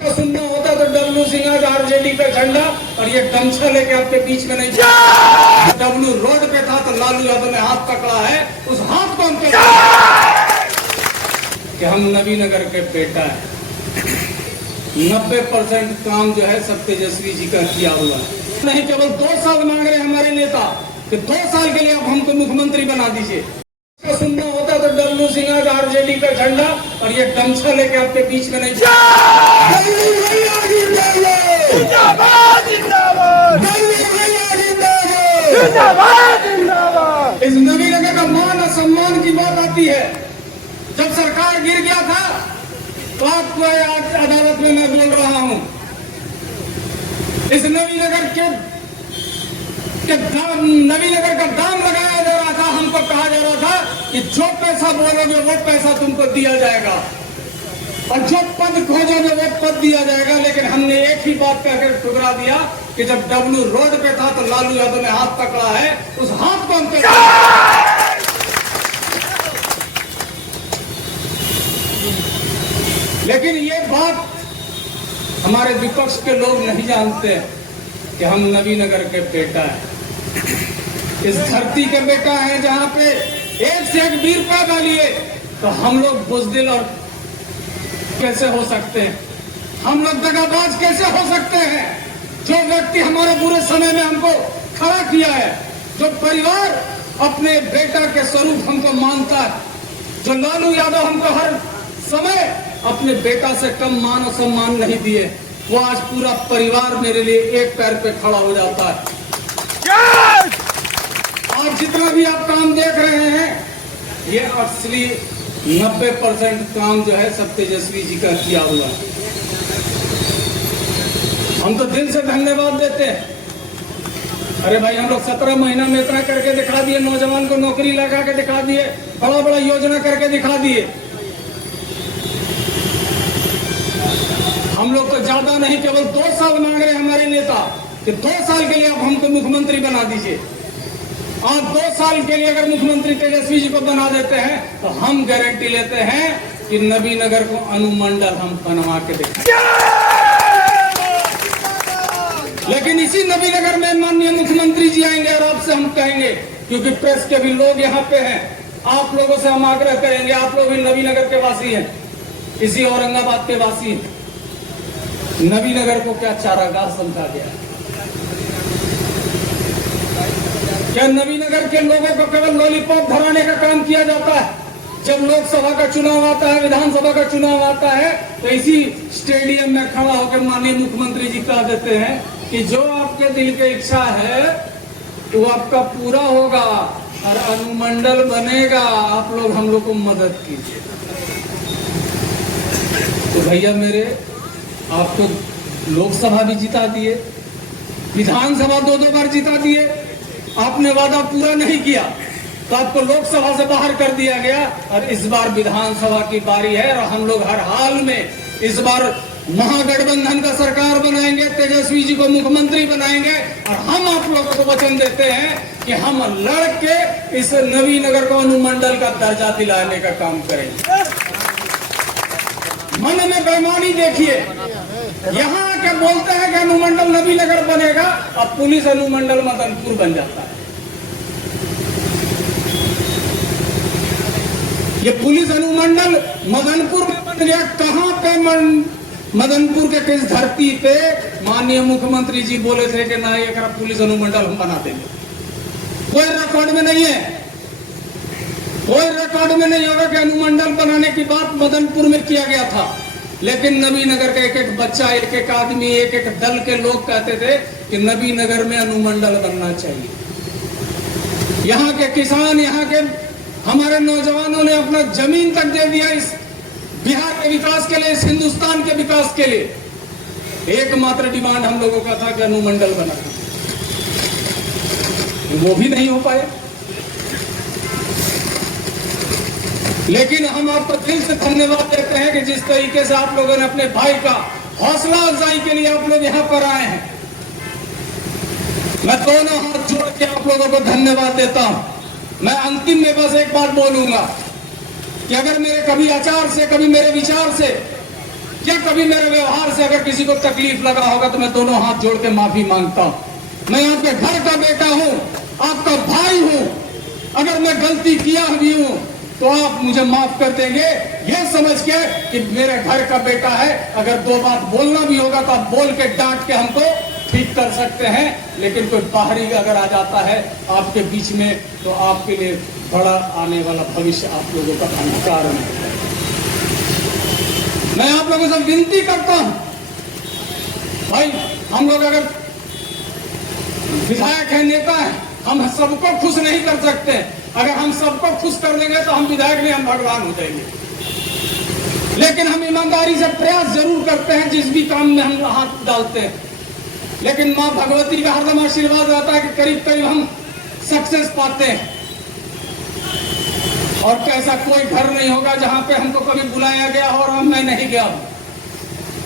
सुनना होता तो डब्लू सिंह आज आरजेडी का झंडा और ये गमछा लेके आपके बीच में नहीं। डब्लू रोड पे था तो लालू यादव ने हाथ पकड़ा है, उस हाथ को हम कि हम नवीनगर के बेटा है। 90% काम जो है सब तेजस्वी जी का किया हुआ है। नहीं केवल 2 साल मांग रहे हमारे नेता कि 2 साल के लिए आप हमको मुख्यमंत्री बना दीजिए। सुनना होता तो डब्लू सिंह आज आरजेडी का झंडा और ये गमछा लेके आपके बीच में नहीं। इस नवीनगर का मान और सम्मान की बात आती है। जब सरकार गिर गया था तो आपको आज अदालत में मैं बोल रहा हूं, इस नवीनगर का दाम लगाया जा रहा था। हमको कहा जा रहा था कि जो पैसा बोलोगे वो पैसा तुमको दिया जाएगा और जो पद खोजोगे वो पद दिया जाएगा। लेकिन हमने एक ही बात कहकर ठुकरा दिया कि जब डब्लू रोड पे था तो लालू यादव ने हाथ पकड़ा है, उस हाथ को हम लेकिन ये बात हमारे विपक्ष के लोग नहीं जानते कि हम नवीनगर के बेटा है, इस धरती के बेटा है जहां पे एक से एक वीर पैदा लिए। तो हम लोग बुजदिल और कैसे हो सकते हैं, हम लोग दगाबाज कैसे हो सकते हैं? जो व्यक्ति हमारे बुरे समय में हमको खड़ा किया है, जो परिवार अपने बेटा के स्वरूप हमको मानता है, जो लालू यादव हमको हर समय अपने बेटा से कम मान और सम्मान नहीं दिए, वो आज पूरा परिवार मेरे लिए एक पैर पे खड़ा हो जाता है। आज जितना भी आप काम देख रहे हैं, ये असली 90% काम जो है सब तेजस्वी जी का किया हुआ है। हम तो दिल से धन्यवाद देते हैं। अरे भाई, हम लोग 17 महीना में इतना करके दिखा दिए, नौजवान को नौकरी लगा के दिखा दिए, बड़ा बड़ा योजना करके दिखा दिए। हम लोग तो ज्यादा नहीं, केवल 2 साल मांग रहे हमारे नेता कि 2 साल के लिए आप हमको मुख्यमंत्री बना दीजिए। आज 2 साल के लिए अगर मुख्यमंत्री तेजस्वी जी को बना देते हैं तो हम गारंटी लेते हैं कि नवीनगर को अनुमंडल हम बनवा के देंगे। लेकिन इसी नवीनगर में माननीय मुख्यमंत्री जी आएंगे और आपसे हम कहेंगे, क्योंकि प्रेस के भी लोग यहाँ पे हैं, आप लोगों से हम आग्रह करेंगे, आप लोग भी नवीनगर के वासी हैं, इसी औरंगाबाद के वासी हैं। नवीनगर को क्या चारागाह समझा गया? क्या नवीनगर के लोगों को केवल लॉलीपॉप धराने का काम किया जाता है? जब लोकसभा का चुनाव आता है, विधानसभा का चुनाव आता है, तो इसी स्टेडियम में खड़ा होकर माननीय मुख्यमंत्री जी कह देते हैं कि जो आपके दिल की इच्छा है वो आपका पूरा होगा और अनुमंडल बनेगा, आप लोग हम लोग को मदद कीजिए। तो भैया मेरे, आपको लोकसभा भी जिता दिए, विधानसभा 2-2 बार जिता दिए, आपने वादा पूरा नहीं किया तो आपको लोकसभा से बाहर कर दिया गया। और इस बार विधानसभा की बारी है और हम लोग हर हाल में इस बार महागठबंधन का सरकार बनाएंगे, तेजस्वी जी को मुख्यमंत्री बनाएंगे और हम आप लोगों को वचन देते हैं कि हम लड़ के इस नवीनगर को अनुमंडल का दर्जा दिलाने का काम करेंगे। मन में बेईमानी देखिए, यहाँ आके बोलते हैं कि अनुमंडल नवीनगर बनेगा, अब पुलिस अनुमंडल मदनपुर बन जाता है। ये पुलिस अनुमंडल मदनपुर में बन गया। कहां पे मदनपुर के किस धरती पे माननीय मुख्यमंत्री जी बोले थे कि ना ये पुलिस अनुमंडल हम बना देंगे? कोई रिकॉर्ड में नहीं है, कोई रिकॉर्ड में नहीं होगा कि अनुमंडल बनाने की बात मदनपुर में किया गया था। लेकिन नवीनगर का एक एक बच्चा, एक एक आदमी, एक एक दल के लोग कहते थे कि नवीनगर में अनुमंडल बनना चाहिए। यहाँ के किसान, यहाँ के हमारे नौजवानों ने अपना जमीन तक दे दिया इस बिहार के विकास के लिए, इस हिंदुस्तान के विकास के लिए। एकमात्र डिमांड हम लोगों का था कि अनुमंडल बनाना, वो भी नहीं हो पाए। लेकिन हम आपको दिल से धन्यवाद देते हैं कि जिस तरीके से आप लोगों ने अपने भाई का हौसला अफजाई के लिए आप लोग यहाँ पर आए हैं, मैं दोनों हाथ जोड़ के आप लोगों को धन्यवाद देता हूं। मैं अंतिम में बस एक बात बोलूंगा कि अगर मेरे कभी आचार से, कभी मेरे विचार से या कभी मेरे व्यवहार से अगर किसी को तकलीफ लगा होगा तो मैं दोनों हाथ जोड़ के माफी मांगता हूं। मैं आपके घर का बेटा हूं, आपका भाई हूं। अगर मैं गलती किया भी हूं तो आप मुझे माफ कर देंगे, ये समझ के कि मेरे घर का बेटा है। अगर दो बात बोलना भी होगा तो आप बोल के डांट के हमको ठीक कर सकते हैं। लेकिन कोई बाहरी अगर आ जाता है आपके बीच में तो आपके लिए बड़ा आने वाला भविष्य आप लोगों का अंधकार है। मैं आप लोगों से विनती करता हूं, भाई हम लोग अगर विधायक है, नेता है, हम सबको खुश नहीं कर सकते। अगर हम सबको खुश कर देंगे तो हम विधायक नहीं, हम भगवान हो जाएंगे। लेकिन हम ईमानदारी से प्रयास जरूर करते हैं जिस भी काम में हम हाथ डालते हैं। लेकिन मां भगवती का हरदम आशीर्वाद रहता है कि करीब करीब हम सक्सेस पाते हैं। और ऐसा कोई घर नहीं होगा जहां पे हमको कभी बुलाया गया हो और मैं नहीं गया हूं।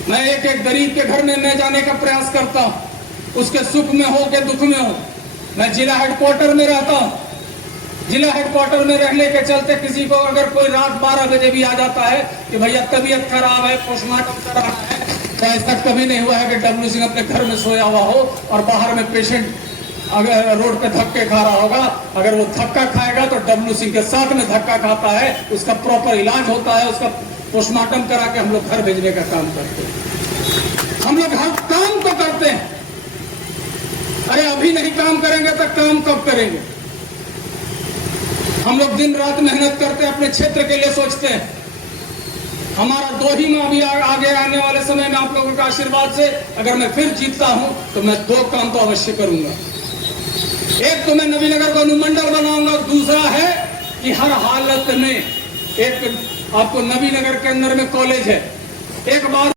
मैं एक एक गरीब के घर में मैं जाने का प्रयास करता हूं, उसके सुख में हो के दुख में हो। मैं जिला हेडक्वार्टर में रहता हूं। जिला हेडक्वार्टर में रहने के चलते किसी को अगर कोई रात 12 बजे भी आ जाता है कि भैया तबीयत खराब है, पोस्टमार्टम कराना है, तो ऐसा कभी नहीं हुआ है कि डब्ल्यू सिंह अपने घर में सोया हुआ हो और बाहर में पेशेंट अगर रोड पे धक्के खा रहा होगा। अगर वो धक्का खाएगा तो डब्ल्यू सिंह के साथ में धक्का खाता है, उसका प्रॉपर इलाज होता है, उसका पोस्टमार्टम करा के हम लोग घर भेजने का काम करते हैं। हम लोग हर काम को करते हैं। अरे अभी नहीं काम करेंगे तो काम कब करेंगे? हम लोग दिन रात मेहनत करते हैं, अपने क्षेत्र के लिए सोचते हैं। हमारा 2 ही माह भी आगे आने वाले समय में आप लोगों का आशीर्वाद से अगर मैं फिर जीतता हूं तो मैं 2 काम तो अवश्य करूंगा। एक तो मैं नवीनगर को अनुमंडल बनाऊंगा, दूसरा है कि हर हालत में एक आपको नवीनगर के अंदर में कॉलेज है। एक बार